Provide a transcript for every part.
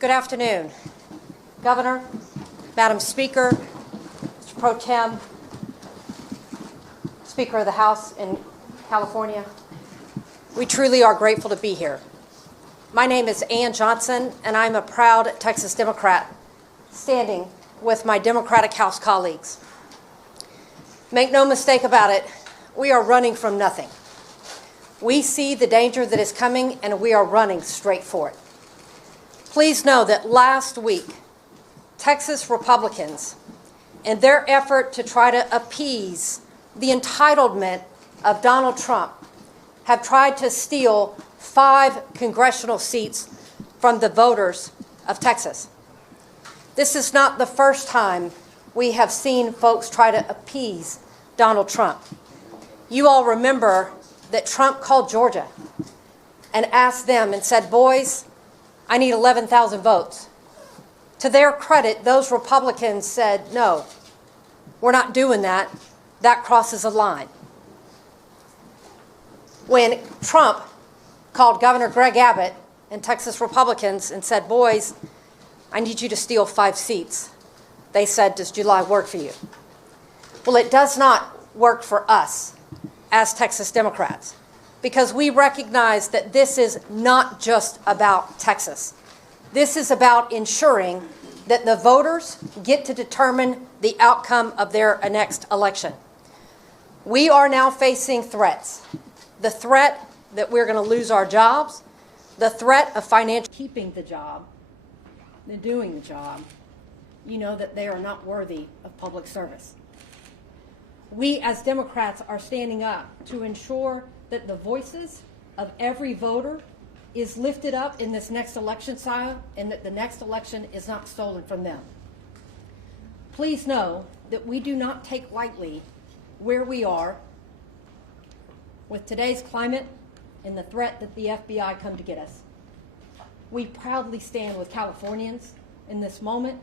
Good afternoon, Governor, Madam Speaker, Mr. Pro Tem, Speaker of the House in California. We truly are grateful to be here. My name is Ann Johnson, and I'm a proud Texas Democrat standing with my Democratic House colleagues. Make no mistake about it, we are running from nothing. We see the danger that is coming, and we are running straight for it. Please know that last week, Texas Republicans, in their effort to try to appease the entitlement of Donald Trump, have tried to steal 5 congressional seats from the voters of Texas. This is not the first time we have seen folks try to appease Donald Trump. You all remember that Trump called Georgia and asked them and said, boys, I need 11,000 votes. To their credit, those Republicans said, no, we're not doing that. That crosses a line. When Trump called Governor Greg Abbott and Texas Republicans and said, boys, I need you to steal 5 seats, they said, does July work for you? Well, it does not work for us as Texas Democrats, because we recognize that this is not just about Texas. This is about ensuring that the voters get to determine the outcome of their next election. We are now facing threats. The threat that we're going to lose our jobs, the threat of financial keeping the job, and doing the job, you know that they are not worthy of public service. We as Democrats are standing up to ensure that the voices of every voter is lifted up in this next election cycle and that the next election is not stolen from them. Please know that we do not take lightly where we are with today's climate and the threat that the FBI come to get us. We proudly stand with Californians in this moment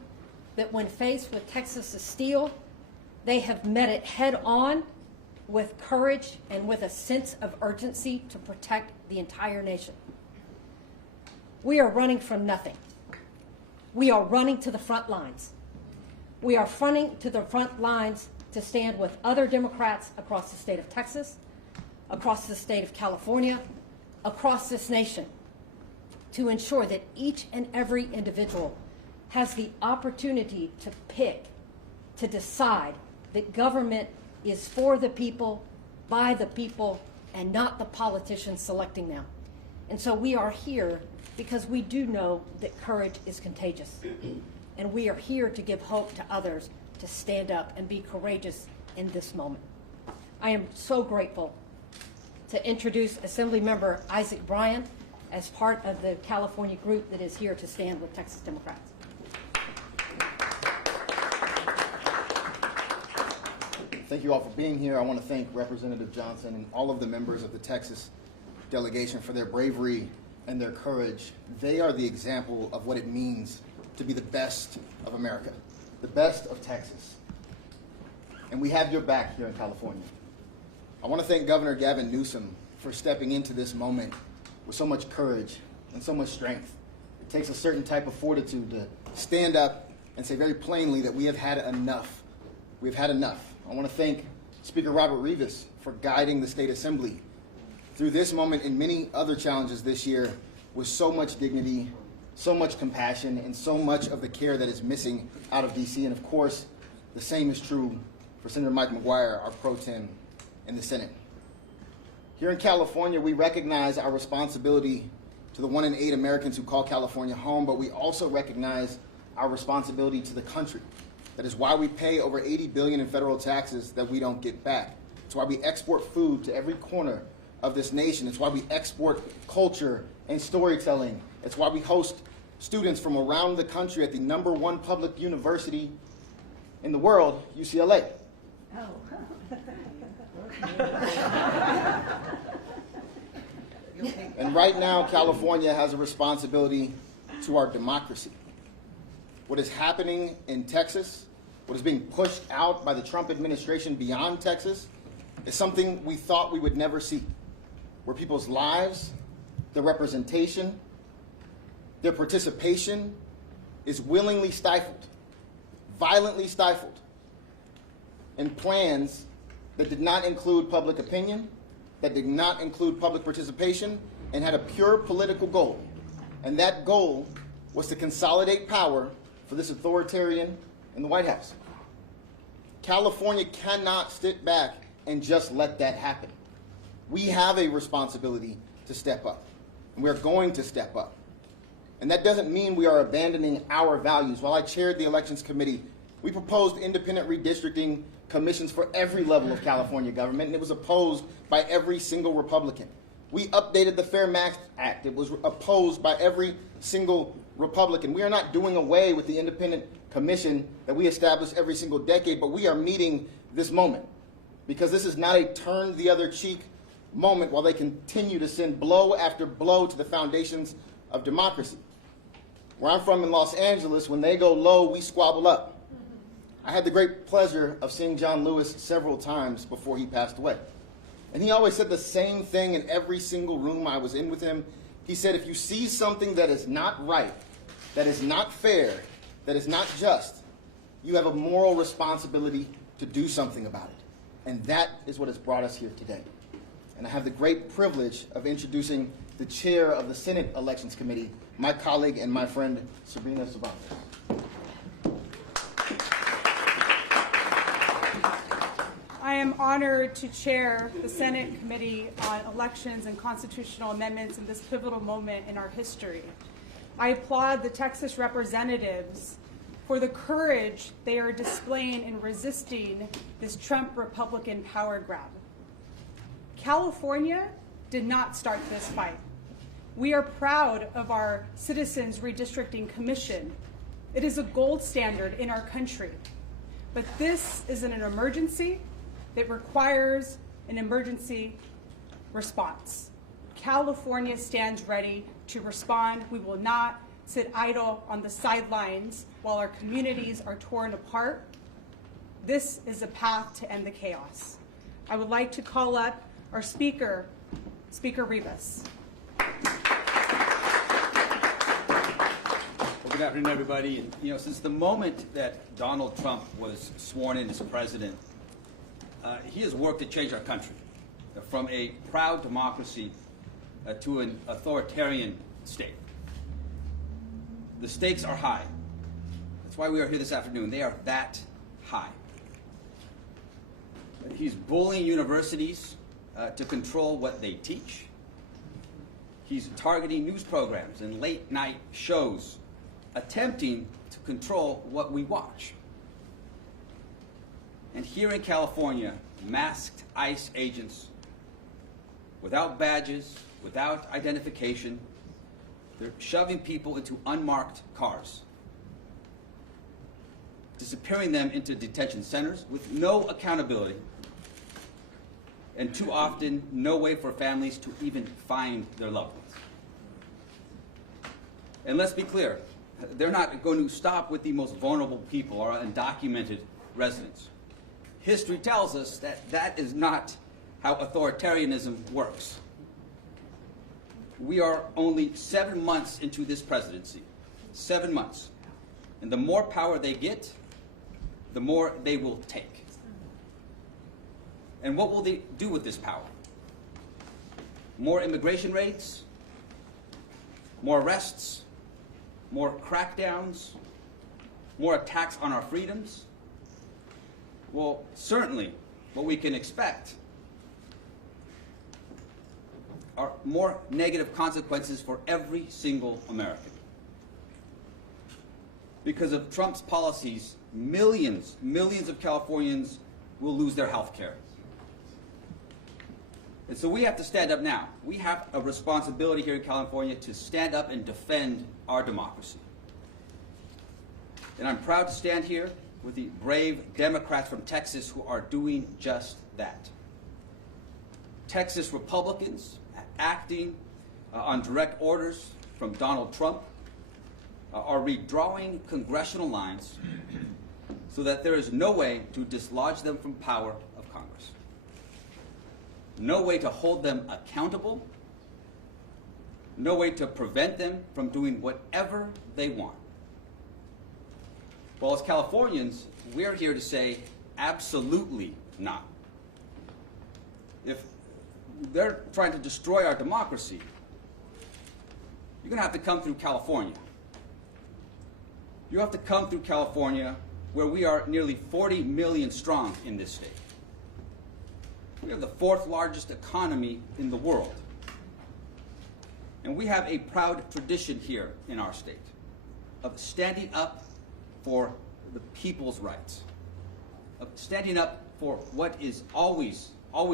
that when faced with Texas's steel, they have met it head on with courage and with a sense of urgency to protect the entire nation. We are running from nothing. We are running to the front lines. We are running to the front lines to stand with other Democrats across the state of Texas, across the state of California, across this nation, to ensure that each and every individual has the opportunity to pick, to decide that government is for the people, by the people, and not the politicians selecting them. And so we are here because we do know that courage is contagious. And we are here to give hope to others to stand up and be courageous in this moment. I am so grateful to introduce Assemblymember Isaac Bryan as part of the California group that is here to stand with Texas Democrats. Thank you all for being here. I want to thank Representative Johnson and all of the members of the Texas delegation for their bravery and their courage. They are the example of what it means to be the best of America, the best of Texas. And we have your back here in California. I want to thank Governor Gavin Newsom for stepping into this moment with so much courage and so much strength. It takes a certain type of fortitude to stand up and say very plainly that we have had enough. We've had enough. I want to thank Speaker Robert Rivas for guiding the State Assembly through this moment and many other challenges this year with so much dignity, so much compassion, and so much of the care that is missing out of D.C. And of course, the same is true for Senator Mike McGuire, our pro tem in the Senate. Here in California, we recognize our responsibility to the 1 in 8 Americans who call California home, but we also recognize our responsibility to the country. That is why we pay over $80 billion in federal taxes that we don't get back. It's why we export food to every corner of this nation. It's why we export culture and storytelling. It's why we host students from around the country at the #1 public university in the world, UCLA. Oh. And right now, California has a responsibility to our democracy. What is happening in Texas, what is being pushed out by the Trump administration beyond Texas, is something we thought we would never see, where people's lives, their representation, their participation is willingly stifled, violently stifled, in plans that did not include public opinion, that did not include public participation, and had a pure political goal. And that goal was to consolidate power for this authoritarian in the White House. California cannot sit back and just let that happen. We have a responsibility to step up, and we're going to step up. And that doesn't mean we are abandoning our values. While I chaired the Elections Committee, we proposed independent redistricting commissions for every level of California government, and it was opposed by every single Republican. We updated the Fair Max Act. It was opposed by every single Republican. We are not doing away with the independent commission that we establish every single decade, but we are meeting this moment, because this is not a turn the other cheek moment while they continue to send blow after blow to the foundations of democracy. Where I'm from in Los Angeles, when they go low, we squabble up. I had the great pleasure of seeing John Lewis several times before he passed away. And he always said the same thing in every single room I was in with him. He said, if you see something that is not right, that is not fair, that is not just, you have a moral responsibility to do something about it. And that is what has brought us here today. And I have the great privilege of introducing the chair of the Senate Elections Committee, my colleague and my friend, Sabrina Cervantes. I am honored to chair the Senate Committee on Elections and Constitutional Amendments in this pivotal moment in our history. I applaud the Texas representatives for the courage they are displaying in resisting this Trump Republican power grab. California did not start this fight. We are proud of our Citizens Redistricting Commission. It is a gold standard in our country. But this is an emergency that requires an emergency response. California stands ready to respond. We will not sit idle on the sidelines while our communities are torn apart. This is a path to end the chaos. I would like to call up our Speaker, Speaker Rivas. Well, good afternoon, everybody. And, since the moment that Donald Trump was sworn in as president, he has worked to change our country from a proud democracy to an authoritarian state. The stakes are high. That's why we are here this afternoon. They are that high. He's bullying universities to control what they teach. He's targeting news programs and late-night shows, attempting to control what we watch. And here in California, masked ICE agents, without badges, without identification, they're shoving people into unmarked cars, disappearing them into detention centers with no accountability, and too often, no way for families to even find their loved ones. And let's be clear, they're not going to stop with the most vulnerable people or undocumented residents. History tells us that that is not how authoritarianism works. We are only 7 months into this presidency, 7 months. And the more power they get, the more they will take. And what will they do with this power? More immigration raids? More arrests? More crackdowns? More attacks on our freedoms? Well, certainly what we can expect are more negative consequences for every single American. Because of Trump's policies, millions of Californians will lose their health care. And so we have to stand up now. We have a responsibility here in California to stand up and defend our democracy. And I'm proud to stand here with the brave Democrats from Texas who are doing just that. Texas Republicans acting on direct orders from Donald Trump are redrawing congressional lines so that there is no way to dislodge them from power of Congress. No way to hold them accountable. No way to prevent them from doing whatever they want. Well, as Californians, we're here to say absolutely not. If they're trying to destroy our democracy, you're going to have to come through California. You have to come through California, where we are nearly 40 million strong in this state. We have the 4th largest economy in the world. And we have a proud tradition here in our state of standing up for the people's rights, of standing up for what is always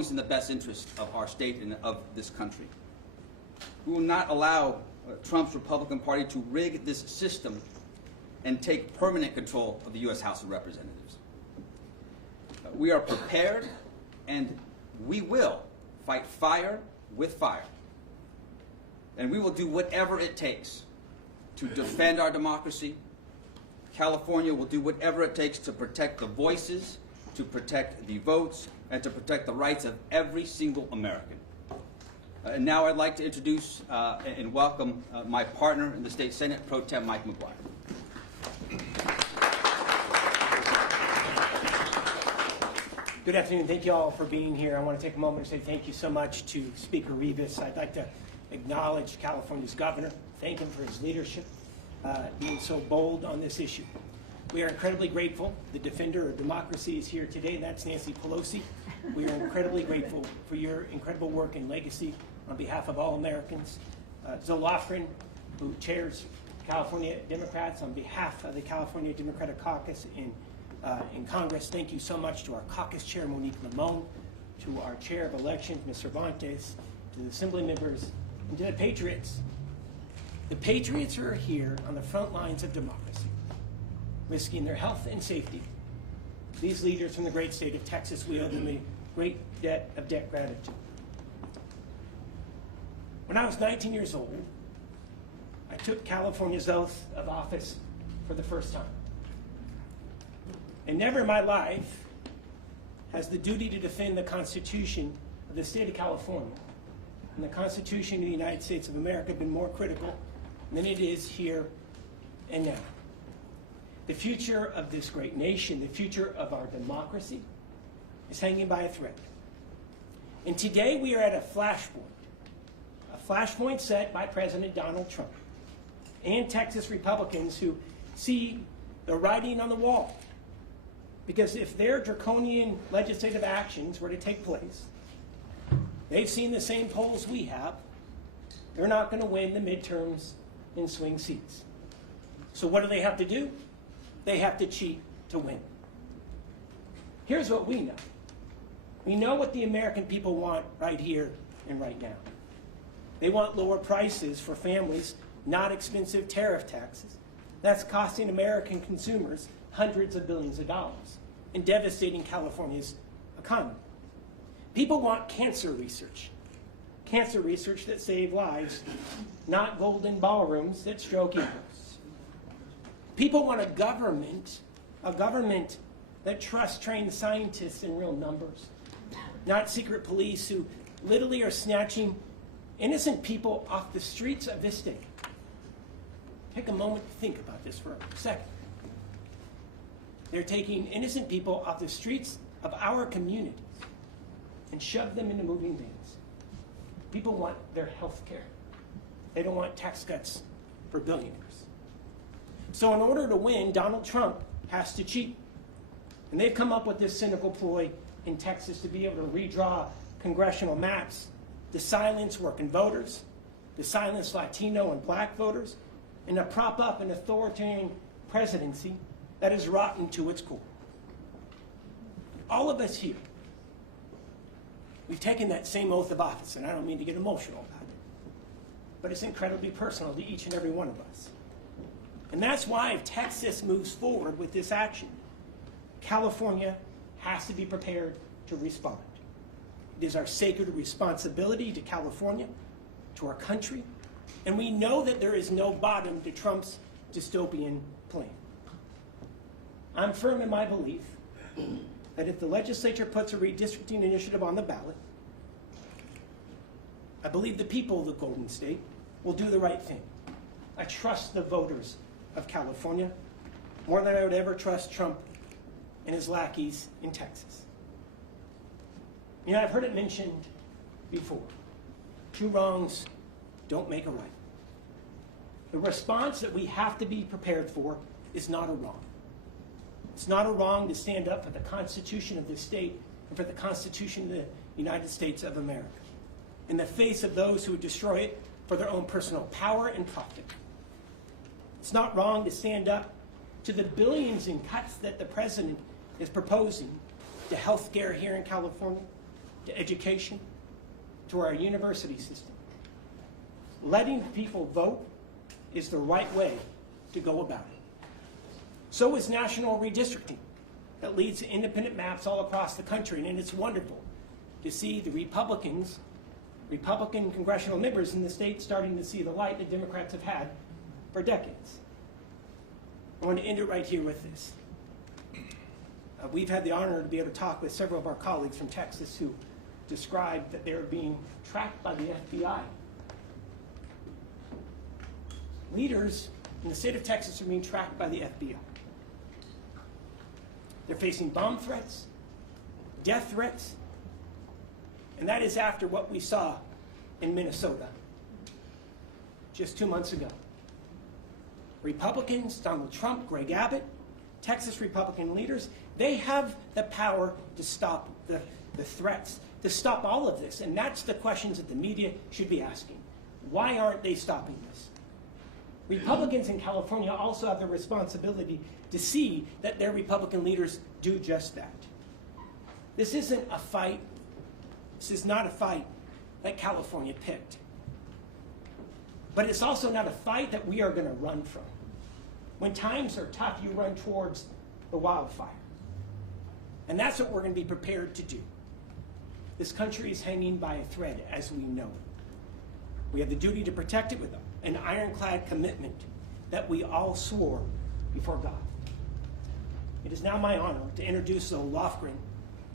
in the best interest of our state and of this country. We will not allow Trump's Republican Party to rig this system and take permanent control of the U.S. House of Representatives. We are prepared, and we will fight fire with fire. And we will do whatever it takes to defend our democracy. California will do whatever it takes to protect the voices, to protect the votes, and to protect the rights of every single American. And now I'd like to introduce and welcome my partner in the State Senate, Pro Tem Mike McGuire. Good afternoon. Thank you all for being here. I want to take a moment to say thank you so much to Speaker Rivas. I'd like to acknowledge California's governor, thank him for his leadership, being so bold on this issue. We are incredibly grateful. The defender of democracy is here today, and that's Nancy Pelosi. We are incredibly grateful for your incredible work and legacy on behalf of all Americans. Zoe Lofgren, who chairs California Democrats on behalf of the California Democratic Caucus in Congress, thank you so much to our caucus chair, Monique Limon, to our chair of elections, Ms. Cervantes, to the assembly members, and to the patriots. The patriots are here on the front lines of democracy, risking their health and safety. These leaders from the great state of Texas, we owe them a great debt of gratitude. When I was 19 years old, I took California's oath of office for the first time. And never in my life has the duty to defend the Constitution of the state of California and the Constitution of the United States of America been more critical than it is here and now. The future of this great nation, the future of our democracy, is hanging by a thread. And today we are at a flashpoint set by President Donald Trump and Texas Republicans who see the writing on the wall. Because if their draconian legislative actions were to take place, they've seen the same polls we have, they're not going to win the midterms in swing seats. So what do they have to do? They have to cheat to win. Here's what we know. We know what the American people want right here and right now. They want lower prices for families, not expensive tariff taxes. That's costing American consumers hundreds of billions of dollars and devastating California's economy. People want cancer research that save lives, not golden ballrooms that stroke egos. People want a government that trusts trained scientists in real numbers, not secret police who literally are snatching innocent people off the streets of this state. Take a moment to think about this for a second. They're taking innocent people off the streets of our communities and shove them into moving vans. People want their health care. They don't want tax cuts for billionaires. So in order to win, Donald Trump has to cheat. And they've come up with this cynical ploy in Texas to be able to redraw congressional maps, to silence working voters, to silence Latino and black voters, and to prop up an authoritarian presidency that is rotten to its core. All of us here, we've taken that same oath of office, and I don't mean to get emotional about it, but it's incredibly personal to each and every one of us. And that's why if Texas moves forward with this action, California has to be prepared to respond. It is our sacred responsibility to California, to our country, and we know that there is no bottom to Trump's dystopian plan. I'm firm in my belief that if the legislature puts a redistricting initiative on the ballot, I believe the people of the Golden State will do the right thing. I trust the voters of California, more than I would ever trust Trump and his lackeys in Texas. You know, I've heard it mentioned before. 2 wrongs don't make a right. The response that we have to be prepared for is not a wrong. It's not a wrong to stand up for the Constitution of this state and for the Constitution of the United States of America in the face of those who would destroy it for their own personal power and profit. It's not wrong to stand up to the billions in cuts that the president is proposing to health care here in California, to education, to our university system. Letting people vote is the right way to go about it. So is national redistricting that leads to independent maps all across the country, and it's wonderful to see the Republican congressional members in the state starting to see the light that Democrats have had for decades. I want to end it right here with this. We've had the honor to be able to talk with several of our colleagues from Texas who described that they're being tracked by the FBI. Leaders in the state of Texas are being tracked by the FBI. They're facing bomb threats, death threats, and that is after what we saw in Minnesota just 2 months ago. Republicans, Donald Trump, Greg Abbott, Texas Republican leaders, they have the power to stop the threats, to stop all of this. And that's the questions that the media should be asking. Why aren't they stopping this? Republicans in California also have the responsibility to see that their Republican leaders do just that. This isn't a fight. This is not a fight that California picked. But it's also not a fight that we are going to run from. When times are tough, you run towards the wildfire. And that's what we're going to be prepared to do. This country is hanging by a thread, as we know. We have the duty to protect it with an ironclad commitment that we all swore before God. It is now my honor to introduce Zoe Lofgren,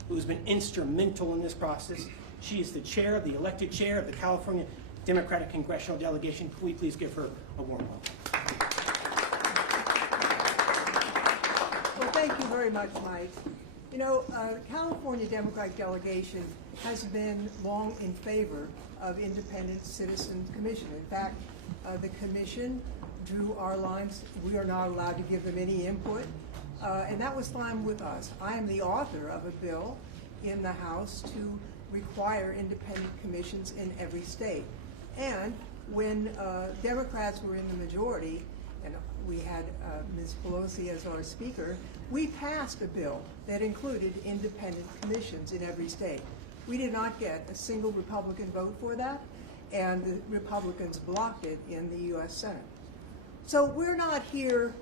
who has been instrumental in this process. She is the elected chair of the California Democratic Congressional Delegation. Can we please give her a warm welcome? Well, thank you very much, Mike. You know, California Democratic Delegation has been long in favor of independent citizen commission. In fact, the commission drew our lines. We are not allowed to give them any input, and that was fine with us. I am the author of a bill in the House to require independent commissions in every state. And when Democrats were in the majority, and we had Ms. Pelosi as our speaker, we passed a bill that included independent commissions in every state. We did not get a single Republican vote for that, and the Republicans blocked it in the U.S. Senate. So we're not here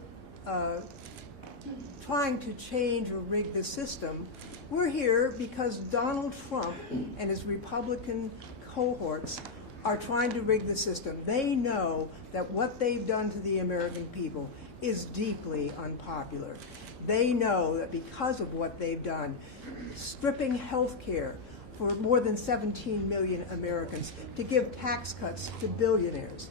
trying to change or rig the system. We're here because Donald Trump and his Republican cohorts are trying to rig the system. They know that what they've done to the American people is deeply unpopular. They know that because of what they've done, stripping health care for more than 17 million Americans, to give tax cuts to billionaires,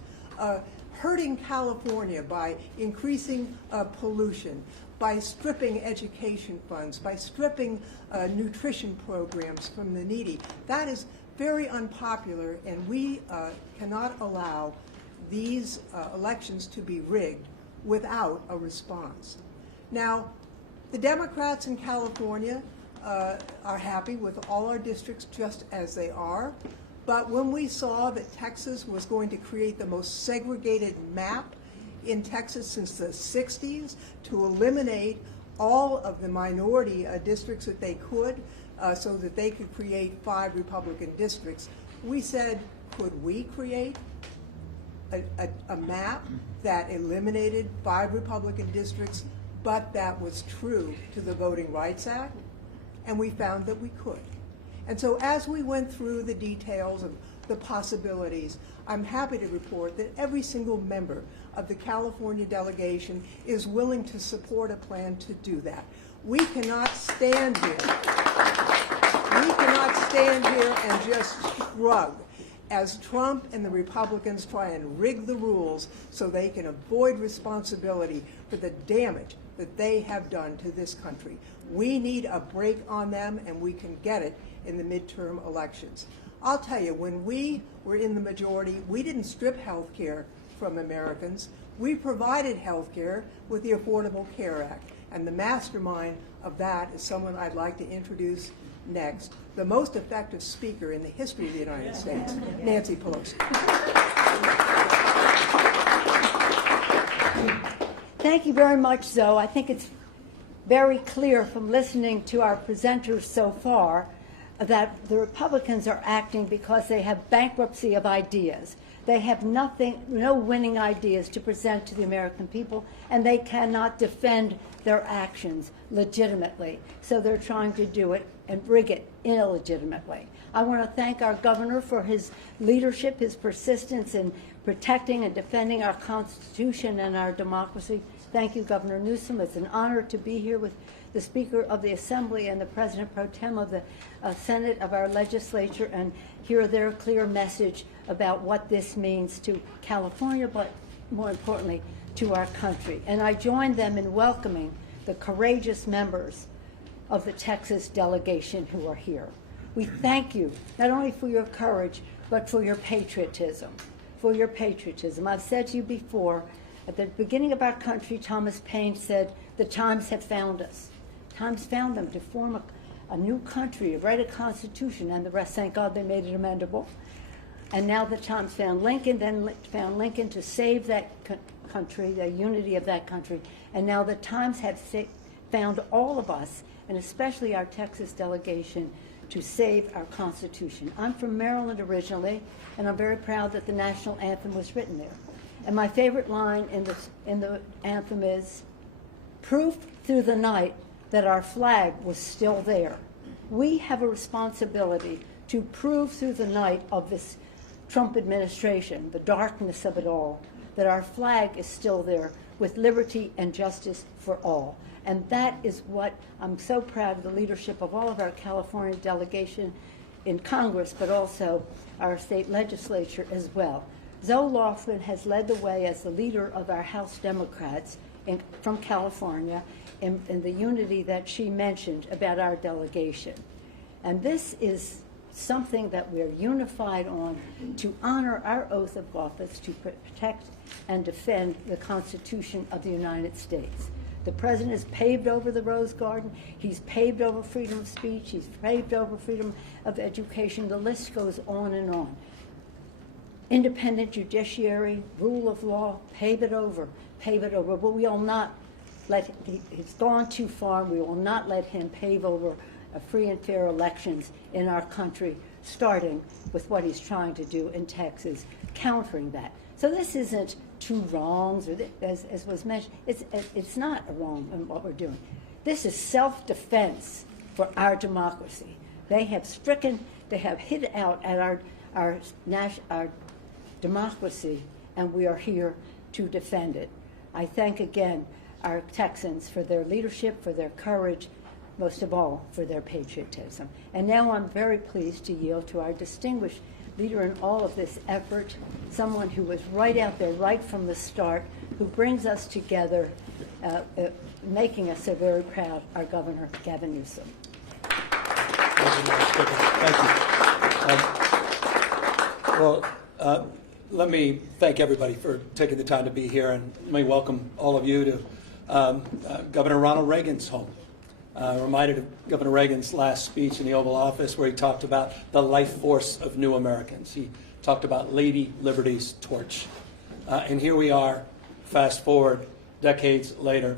hurting California by increasing pollution, by stripping education funds, by stripping nutrition programs from the needy. That is very unpopular, and we cannot allow these elections to be rigged without a response. Now, the Democrats in California are happy with all our districts just as they are, but when we saw that Texas was going to create the most segregated map in Texas since the 60s to eliminate all of the minority districts that they could, so that they could create 5 Republican districts, we said, could we create a map that eliminated 5 Republican districts, but that was true to the Voting Rights Act? And we found that we could. And so as we went through the details of the possibilities, I'm happy to report that every single member of the California delegation is willing to support a plan to do that. We cannot stand here. We cannot stand here and just shrug as Trump and the Republicans try and rig the rules so they can avoid responsibility for the damage that they have done to this country. We need a break on them, and we can get it in the midterm elections. I'll tell you, when we were in the majority, we didn't strip health care from Americans. We provided health care with the Affordable Care Act. And the mastermind of that is someone I'd like to introduce next, the most effective speaker in the history of the United States, Nancy Pelosi. Thank you very much, Zoe. I think it's very clear from listening to our presenters so far that the Republicans are acting because they have bankruptcy of ideas. They have no winning ideas to present to the American people, and they cannot defend their actions legitimately. So they're trying to do it and rig it illegitimately. I want to thank our governor for his leadership, his persistence in protecting and defending our Constitution and our democracy. Thank you, Governor Newsom. It's an honor to be here with the Speaker of the Assembly and the President Pro Tem of the Senate of our legislature and hear their clear message about what this means to California, but more importantly, to our country. And I join them in welcoming the courageous members of the Texas delegation who are here. We thank you not only for your courage, but for your patriotism. For your patriotism. I've said to you before, at the beginning of our country, Thomas Paine said, the times have found us. Times found them to form a new country, write a constitution, and the rest, thank God, they made it amendable. And now the times found Lincoln, then found Lincoln to save that country, the unity of that country. And now the times have found all of us, and especially our Texas delegation, to save our Constitution. I'm from Maryland originally, and I'm very proud that the national anthem was written there. And my favorite line in the anthem is, proof through the night that our flag was still there. We have a responsibility to prove through the night of this Trump administration, the darkness of it all, that our flag is still there with liberty and justice for all. And that is what I'm so proud of the leadership of all of our California delegation in Congress, but also our state legislature as well. Zoe Laughlin has led the way as the leader of our House Democrats from California in the unity that she mentioned about our delegation. And this is something that we're unified on to honor our oath of office to protect and defend the Constitution of the United States. The president has paved over the Rose Garden. He's paved over freedom of speech. He's paved over freedom of education. The list goes on and on. Independent judiciary, rule of law, pave it over. But we will not let him, he's gone too far. We will not let him pave over free and fair elections in our country, starting with what he's trying to do in Texas, countering that. So this isn't two wrongs, or as was mentioned, it's not a wrong in what we're doing. This is self-defense for our democracy. They have hit out at our democracy, and we are here to defend it. I thank again our Texans for their leadership, for their courage, most of all for their patriotism. And now I'm very pleased to yield to our distinguished leader in all of this effort, someone who was right out there right from the start, who brings us together, making us so very proud, our Governor, Gavin Newsom. Thank you. Let me thank everybody for taking the time to be here, and let me welcome all of you to Governor Ronald Reagan's home. Reminded of Governor Reagan's last speech in the Oval Office, where he talked about the life force of new Americans. He talked about Lady Liberty's torch. And here we are, fast forward decades later,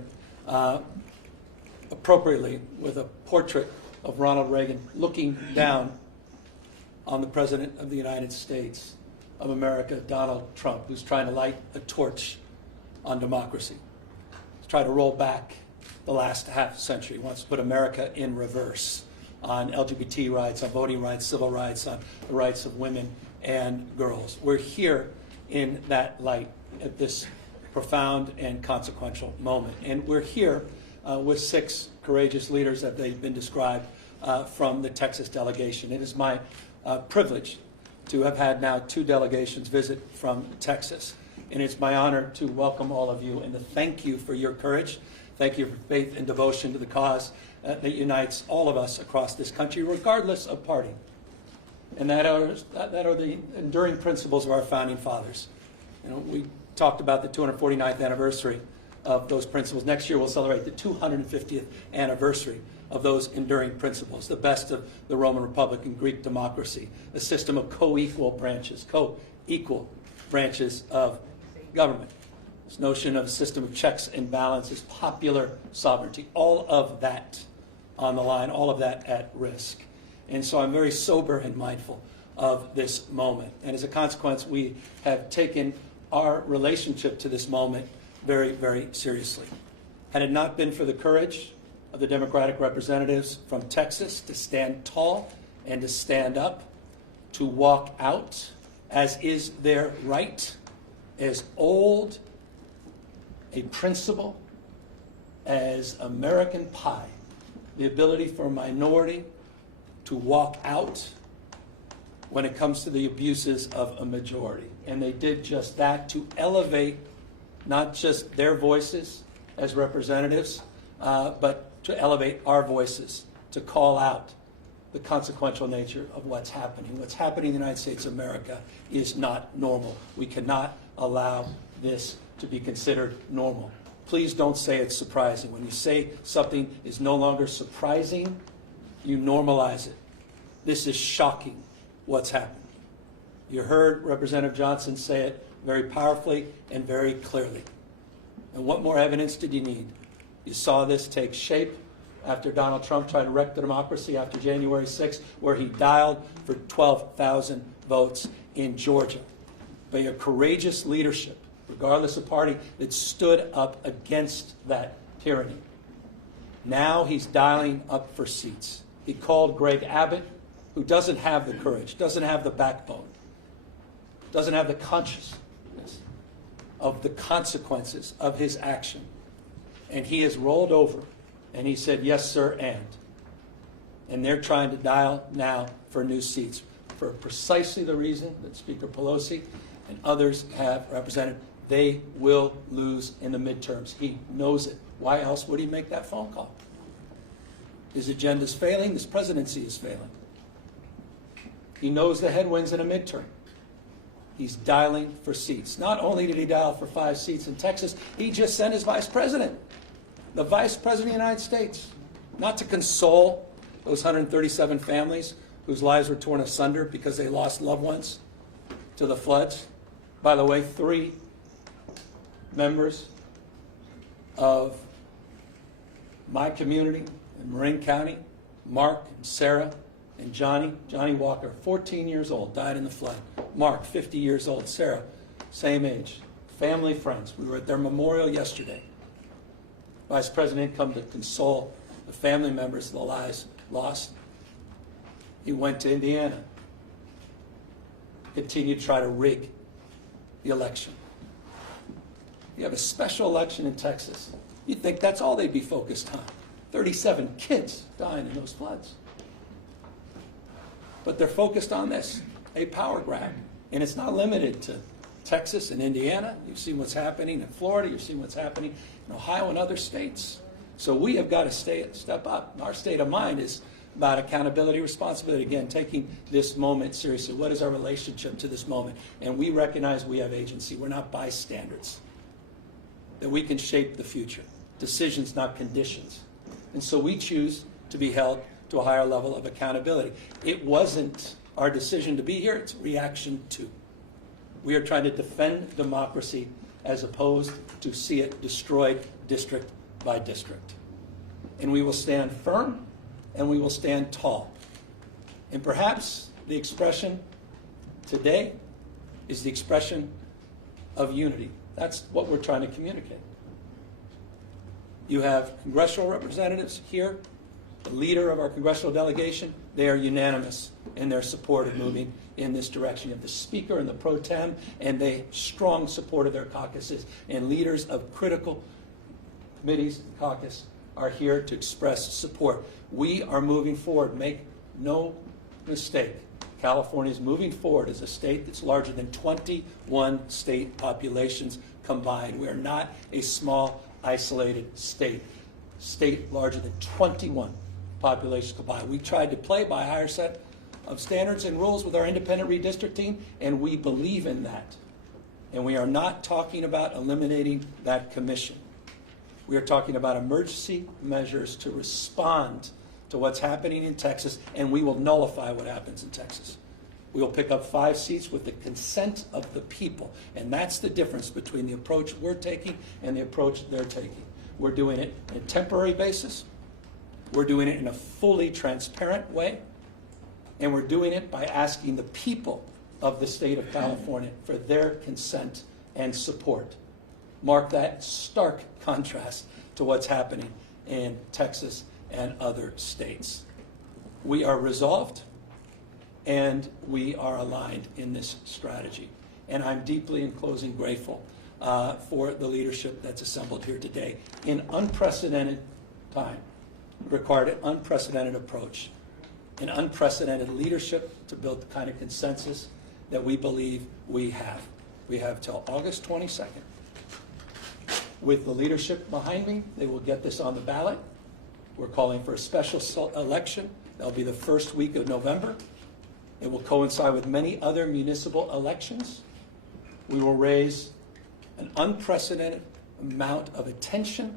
appropriately with a portrait of Ronald Reagan looking down on the President of the United States of America, Donald Trump, who's trying to light a torch on democracy. He's trying to roll back the last half century, wants to put America in reverse on LGBT rights, on voting rights, civil rights, on the rights of women and girls. We're here in that light at this profound and consequential moment. And we're here with 6 courageous leaders that they've been described from the Texas delegation. It is my privilege to have had now 2 delegations visit from Texas. And it's my honor to welcome all of you and to thank you for your courage. Thank you for faith and devotion to the cause that unites all of us across this country, regardless of party. And that are the enduring principles of our founding fathers. You know, we talked about the 249th anniversary of those principles. Next year we'll celebrate the 250th anniversary of those enduring principles, the best of the Roman Republic and Greek democracy, a system of co-equal branches of government. This notion of a system of checks and balances, popular sovereignty, all of that on the line, all of that at risk. And so I'm very sober and mindful of this moment. And as a consequence, we have taken our relationship to this moment very, very seriously. Had it not been for the courage of the Democratic representatives from Texas to stand tall and to stand up, to walk out, as is their right, as old a principle as American pie, the ability for a minority to walk out when it comes to the abuses of a majority. And they did just that to elevate not just their voices as representatives, but to elevate our voices, to call out the consequential nature of what's happening. What's happening in the United States of America is not normal. We cannot allow this to be considered normal. Please don't say it's surprising. When you say something is no longer surprising, you normalize it. This is shocking what's happened. You heard Representative Johnson say it very powerfully and very clearly. And what more evidence did you need? You saw this take shape after Donald Trump tried to wreck the democracy after January 6th, where he dialed for 12,000 votes in Georgia. By a courageous leadership, regardless of party, that stood up against that tyranny. Now he's dialing up for seats. He called Greg Abbott, who doesn't have the courage, doesn't have the backbone, doesn't have the consciousness of the consequences of his action. And he has rolled over and he said, yes, sir, and they're trying to dial now for new seats for precisely the reason that Speaker Pelosi and others have represented. They will lose in the midterms. He knows it. Why else would he make that phone call? His agenda's failing. This presidency is failing. He knows the headwinds in a midterm. He's dialing for seats. Not only did he dial for 5 seats in Texas, he just sent his vice president, the vice president of the United States, not to console those 137 families whose lives were torn asunder because they lost loved ones to the floods. By the way, 3 members of my community in Marin County, Mark and Sarah and Johnny Walker, 14 years old, died in the flood. Mark, 50 years old. Sarah, same age. Family, friends. We were at their memorial yesterday. Vice President come to console the family members of the lives lost. He went to Indiana, continued to try to rig the election. You have a special election in Texas. You'd think that's all they'd be focused on. 37 kids dying in those floods. But they're focused on this, a power grab. And it's not limited to Texas and Indiana. You've seen what's happening in Florida. You've seen what's happening in Ohio and other states. So we have got to step up. Our state of mind is about accountability, responsibility. Again, taking this moment seriously. What is our relationship to this moment? And we recognize we have agency. We're not bystanders. That we can shape the future. Decisions, not conditions. And so we choose to be held to a higher level of accountability. It wasn't our decision to be here, it's reaction to. We are trying to defend democracy as opposed to see it destroyed district by district. And we will stand firm and we will stand tall. And perhaps the expression today is the expression of unity. That's what we're trying to communicate. You have congressional representatives here, the leader of our congressional delegation. They are unanimous in their support of moving in this direction. You have the Speaker and the Pro Tem, and they strong support of their caucuses. And leaders of critical committees, caucus, are here to express support. We are moving forward. Make no mistake. California is moving forward as a state that's larger than 21 state populations combined. We are not a small, isolated state. State larger than 21 populations combined. We tried to play by a higher set of standards and rules with our independent redistricting, and we believe in that. And we are not talking about eliminating that commission. We are talking about emergency measures to respond to what's happening in Texas, and we will nullify what happens in Texas. We will pick up 5 seats with the consent of the people, and that's the difference between the approach we're taking and the approach they're taking. We're doing it on a temporary basis. We're doing it in a fully transparent way, and we're doing it by asking the people of the state of California for their consent and support. Mark that stark contrast to what's happening in Texas and other states. We are resolved and we are aligned in this strategy. And I'm deeply, in closing, grateful for the leadership that's assembled here today in unprecedented time. It required an unprecedented approach, an unprecedented leadership to build the kind of consensus that we believe we have. We have till August 22nd. With the leadership behind me, they will get this on the ballot. We're calling for a special election. That'll be the first week of November. It will coincide with many other municipal elections. We will raise an unprecedented amount of attention,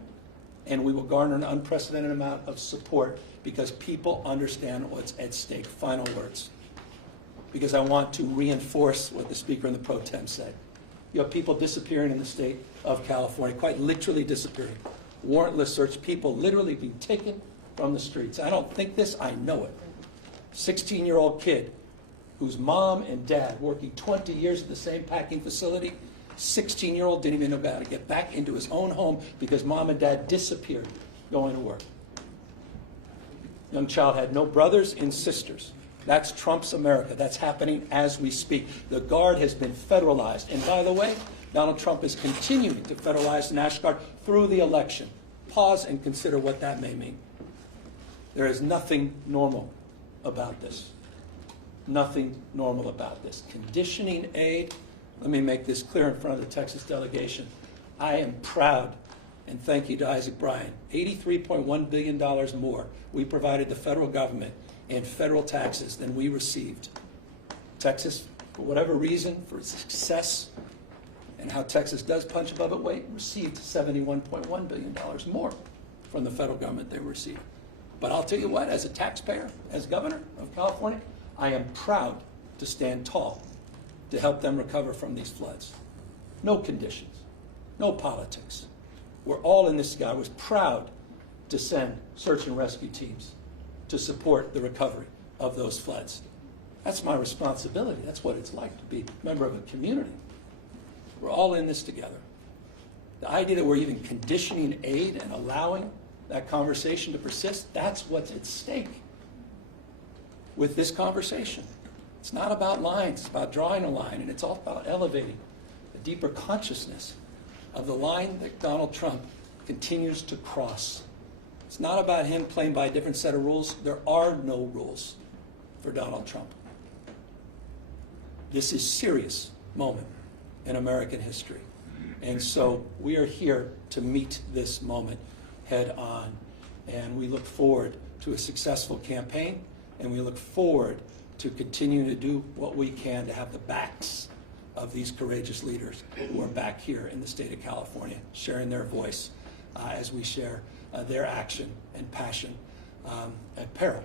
and we will garner an unprecedented amount of support because people understand what's at stake. Final words. Because I want to reinforce what the Speaker and the Pro Tem said. You have people disappearing in the state of California, quite literally disappearing. Warrantless search, people literally being taken from the streets. I don't think this, I know it. 16-year-old kid whose mom and dad working 20 years at the same packing facility. 16-year-old didn't even know how to get back into his own home because mom and dad disappeared going to work. Young child had no brothers and sisters. That's Trump's America. That's happening as we speak. The Guard has been federalized. And by the way, Donald Trump is continuing to federalize the National Guard through the election. Pause and consider what that may mean. There is nothing normal about this. Nothing normal about this. Conditioning aid, let me make this clear in front of the Texas delegation. I am proud, and thank you to Isaac Bryan, $83.1 billion more we provided the federal government in federal taxes than we received. Texas, for whatever reason, for success, and how Texas does punch above its weight, received $71.1 billion more from the federal government they received. But I'll tell you what, as a taxpayer, as governor of California, I am proud to stand tall to help them recover from these floods. No conditions, no politics. We're all in this together. I was proud to send search and rescue teams to support the recovery of those floods. That's my responsibility. That's what it's like to be a member of a community. We're all in this together. The idea that we're even conditioning aid and allowing that conversation to persist, that's what's at stake with this conversation. It's not about lines, it's about drawing a line, and it's all about elevating a deeper consciousness of the line that Donald Trump continues to cross. It's not about him playing by a different set of rules. There are no rules for Donald Trump. This is a serious moment in American history. And so we are here to meet this moment head on. And we look forward to a successful campaign, and we look forward to continuing to do what we can to have the backs of these courageous leaders who are back here in the state of California, sharing their voice as we share their action and passion at peril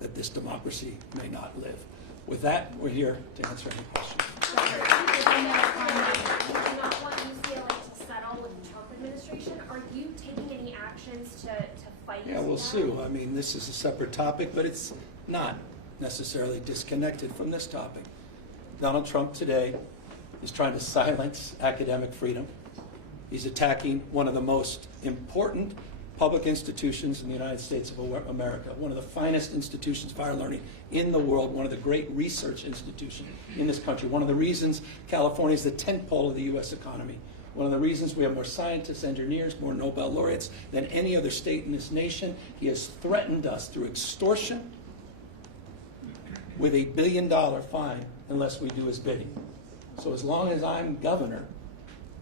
that this democracy may not live. With that, we're here to answer any questions. Do not want UCLA to settle with the Trump administration. Are you taking any actions to fight? Yeah, we'll sue. I mean, this is a separate topic, but it's not necessarily disconnected from this topic. Donald Trump today is trying to silence academic freedom. He's attacking one of the most important public institutions in the United States of America, one of the finest institutions of higher learning in the world, one of the great research institutions in this country, one of the reasons California is the tentpole of the U.S. economy, one of the reasons we have more scientists, engineers, more Nobel laureates than any other state in this nation. He has threatened us through extortion with a $1 billion fine unless we do his bidding. So as long as I'm governor,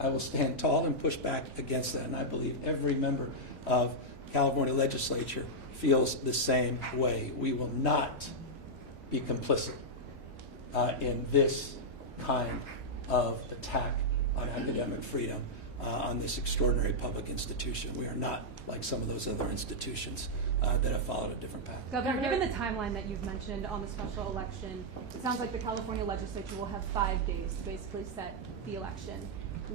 I will stand tall and push back against that. And I believe every member of California legislature feels the same way. We will not be complicit in this kind of attack on academic freedom on this extraordinary public institution. We are not like some of those other institutions that have followed a different path. Governor, given the timeline that you've mentioned on the special election, it sounds like the California legislature will have 5 days to basically set the election.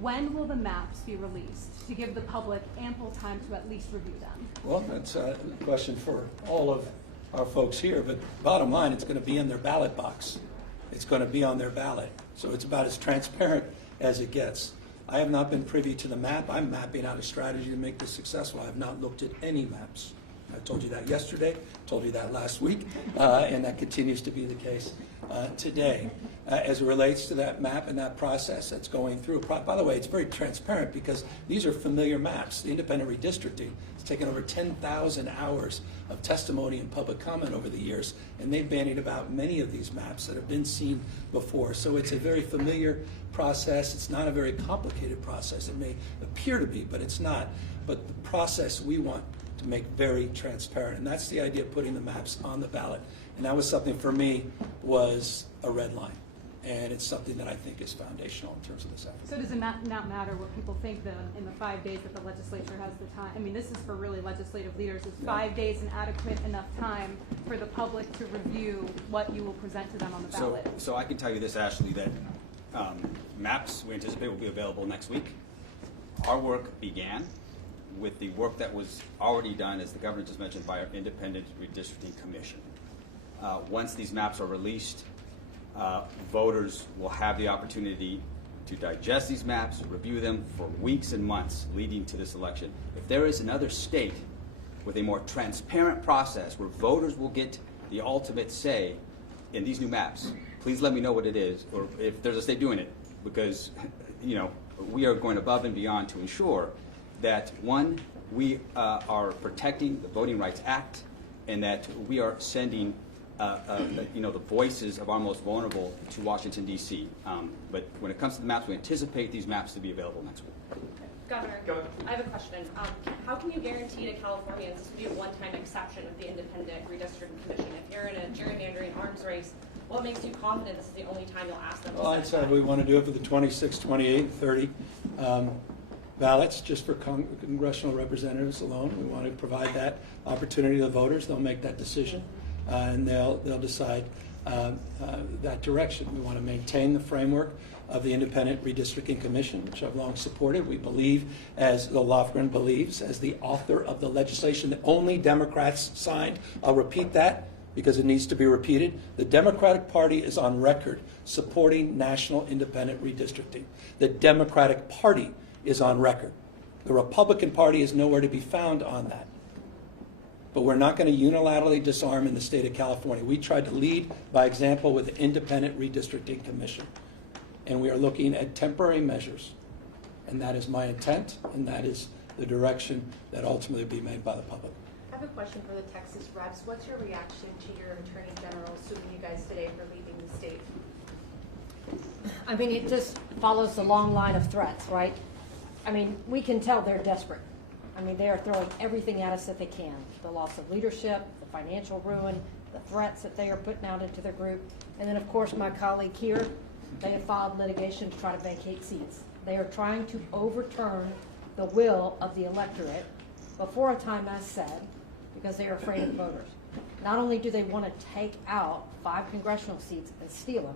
When will the maps be released to give the public ample time to at least review them? Well, that's a question for all of our folks here, but bottom line, it's going to be in their ballot box. It's going to be on their ballot. So it's about as transparent as it gets. I have not been privy to the map. I'm mapping out a strategy to make this successful. I have not looked at any maps. I told you that yesterday, told you that last week, and that continues to be the case today. As it relates to that map and that process that's going through, by the way, it's very transparent because these are familiar maps. The independent redistricting has taken over 10,000 hours of testimony and public comment over the years, and they've bandied about many of these maps that have been seen before. So it's a very familiar process. It's not a very complicated process. It may appear to be, but it's not. But the process we want to make very transparent, and that's the idea of putting the maps on the ballot. And that was something for me was a red line, and it's something that I think is foundational in terms of this effort. So does it not matter what people think in the 5 days that the legislature has the time? I mean, this is for really legislative leaders. Is 5 days an adequate enough time for the public to review what you will present to them on the ballot? So I can tell you this, Ashley, that maps we anticipate will be available next week. Our work began with the work that was already done, as the governor just mentioned, by our independent redistricting commission. Once these maps are released, voters will have the opportunity to digest these maps, review them for weeks and months leading to this election. If there is another state with a more transparent process where voters will get the ultimate say in these new maps, please let me know what it is, or if there's a state doing it, because we are going above and beyond to ensure that, one, we are protecting the Voting Rights Act, and that we are sending the voices of our most vulnerable to Washington, D.C. But when it comes to the maps, we anticipate these maps to be available next week. Governor, I have a question. How can you guarantee to Californians this will be a one-time exception of the Independent Redistricting Commission? If you're in a gerrymandering arms race, what makes you confident this is the only time you'll ask them to Well, I said we want to do it for the 26, 28, 30 ballots, just for congressional representatives alone. We want to provide that opportunity to the voters. They'll make that decision, and they'll decide that direction. We want to maintain the framework of the Independent Redistricting Commission, which I've long supported. We believe, as the Lofgren believes, as the author of the legislation that only Democrats signed. I'll repeat that because it needs to be repeated. The Democratic Party is on record supporting national independent redistricting. The Democratic Party is on record. The Republican Party is nowhere to be found on that. But we're not going to unilaterally disarm in the state of California. We tried to lead by example with the Independent Redistricting Commission. And we are looking at temporary measures. And that is my intent, and that is the direction that ultimately will be made by the public. I have a question for the Texas reps. What's your reaction to your Attorney General suing you guys today for leaving the state? I mean, it just follows the long line of threats, right? I mean, we can tell they're desperate. I mean, they are throwing everything at us that they can. The loss of leadership, the financial ruin, the threats that they are putting out into their group. And then, of course, my colleague here, they have filed litigation to try to vacate seats. They are trying to overturn the will of the electorate before a time as said, because they are afraid of voters. Not only do they want to take out 5 congressional seats and steal them,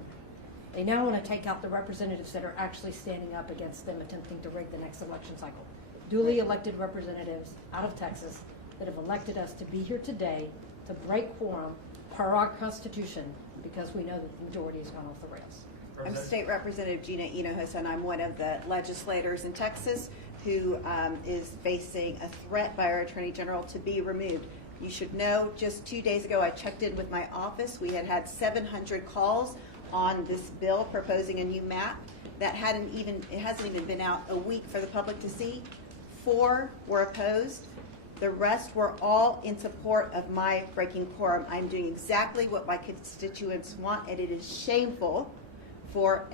they now want to take out the representatives that are actually standing up against them attempting to rig the next election cycle. Duly elected representatives out of Texas that have elected us to be here today to break quorum per our Constitution because we know that the majority has gone off the rails. I'm State Representative Gina Hinojosa, and I'm one of the legislators in Texas who is facing a threat by our Attorney General to be removed. You should know, just 2 days ago, I checked in with my office. We had 700 calls on this bill proposing a new map that hasn't even been out a week for the public to see. 4 were opposed. The rest were all in support of my breaking quorum. I'm doing exactly what my constituents want, and it is shameful for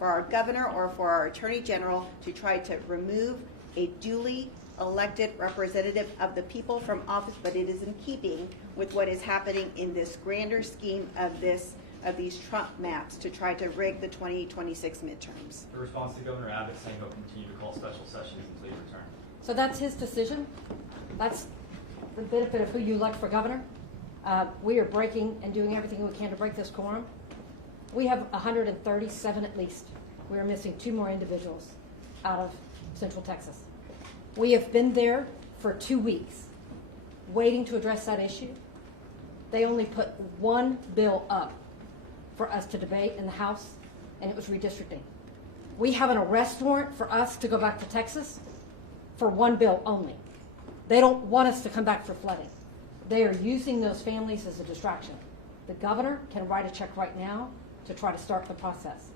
our governor or for our attorney general to try to remove a duly elected representative of the people from office, but it is in keeping with what is happening in this grander scheme of these Trump maps to try to rig the 2026 midterms. The response to Governor Abbott saying he'll continue to call special sessions until you return. So that's his decision. That's the benefit of who you elect for governor. We are breaking and doing everything we can to break this quorum. We have 137 at least. We are missing 2 more individuals out of Central Texas. We have been there for 2 weeks waiting to address that issue. They only put 1 bill up for us to debate in the House, and it was redistricting. We have an arrest warrant for us to go back to Texas for 1 bill only. They don't want us to come back for flooding. They are using those families as a distraction. The governor can write a check right now to try to start the process.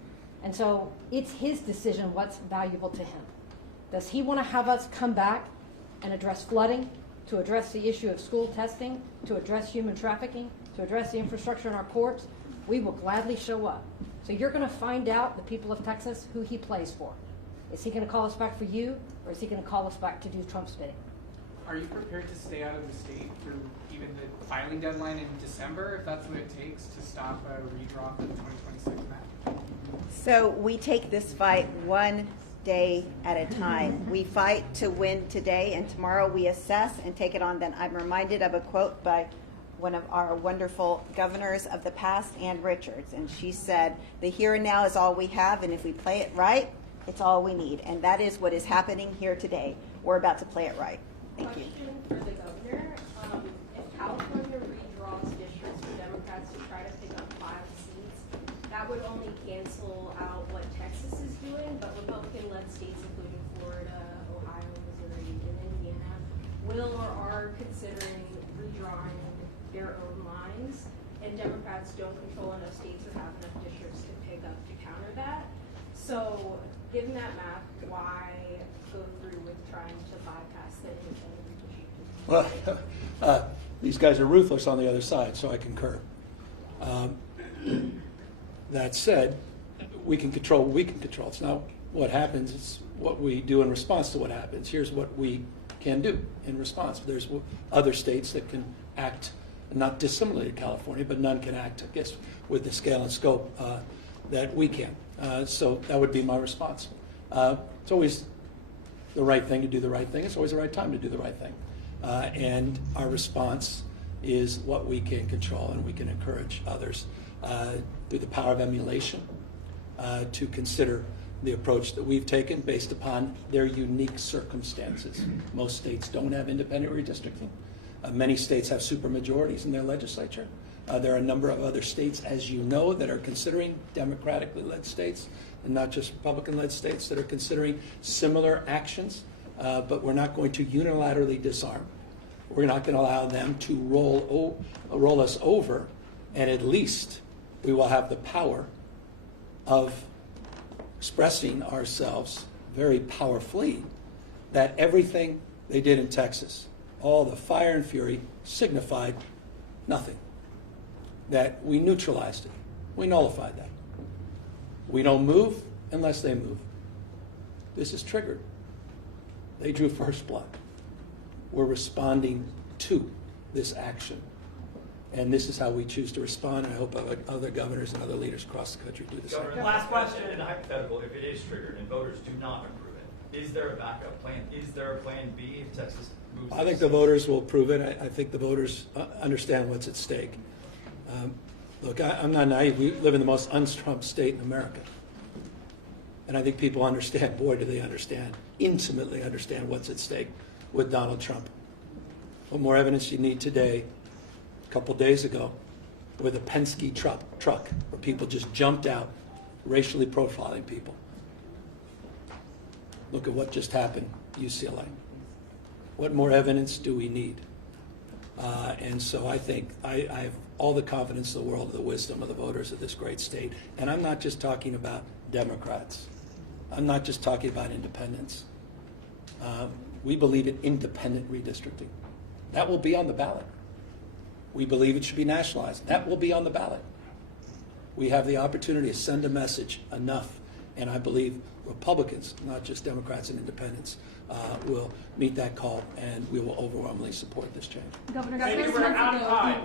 And so it's his decision what's valuable to him. Does he want to have us come back and address flooding, to address the issue of school testing, to address human trafficking, to address the infrastructure in our courts? We will gladly show up. So you're going to find out, the people of Texas, who he plays for. Is he going to call us back for you, or is he going to call us back to do Trump's bidding? Are you prepared to stay out of the state through even the filing deadline in December, if that's what it takes to stop a redraw for the 2026 map? So we take this fight one day at a time. We fight to win today, and tomorrow we assess and take it on then. I'm reminded of a quote by one of our wonderful governors of the past, Ann Richards, and she said, "The here and now is all we have, and if we play it right, it's all we need." And that is what is happening here today. We're about to play it right. Thank you. Question for the governor. If California redraws districts for Democrats to try to pick up 5 seats, that would only cancel out what Texas is doing, but Republican-led states, including Florida, Ohio, Missouri, and Indiana, will or are considering redrawing their own lines, and Democrats don't control enough states or have enough districts to pick up to counter that. So, given that map, why go through with trying to bypass the independent redistricting? Well, these guys are ruthless on the other side, so I concur. That said, we can control what we can control. It's not what happens, it's what we do in response to what happens. Here's what we can do in response. There's other states that can act not dissimilar to California, but none can act, I guess, with the scale and scope that we can. So that would be my response. It's always the right thing to do the right thing. It's always the right time to do the right thing. And our response is what we can control, and we can encourage others through the power of emulation to consider the approach that we've taken based upon their unique circumstances. Most states don't have independent redistricting. Many states have supermajorities in their legislature. There are a number of other states, as you know, that are considering democratically led states, and not just Republican-led states, that are considering similar actions, but we're not going to unilaterally disarm. We're not going to allow them to roll us over, and at least we will have the power of expressing ourselves very powerfully that everything they did in Texas, all the fire and fury, signified nothing. That we neutralized it. We nullified that. We don't move unless they move. This is triggered. They drew first blood. We're responding to this action. And this is how we choose to respond. And I hope other governors and other leaders across the country do the same. Governor, last question. In a hypothetical, if it is triggered and voters do not approve it, is there a backup plan? Is there a plan B if Texas moves? I think the voters will approve it. I think the voters understand what's at stake. Look, I'm not naive. We live in the most un-Trump state in America. And I think people understand, boy, do they understand, intimately understand what's at stake with Donald Trump. What more evidence you need today, a couple days ago, with a Penske truck where people just jumped out, racially profiling people. Look at what just happened, UCLA. What more evidence do we need? And so I think I have all the confidence in the world of the wisdom of the voters of this great state. And I'm not just talking about Democrats. I'm not just talking about independents. We believe in independent redistricting. That will be on the ballot. We believe it should be nationalized. That will be on the ballot. We have the opportunity to send a message enough, and I believe Republicans, not just Democrats and independents, will meet that call, and we will overwhelmingly support this change. Governor, Thank you, 6 we're months out of ago, time.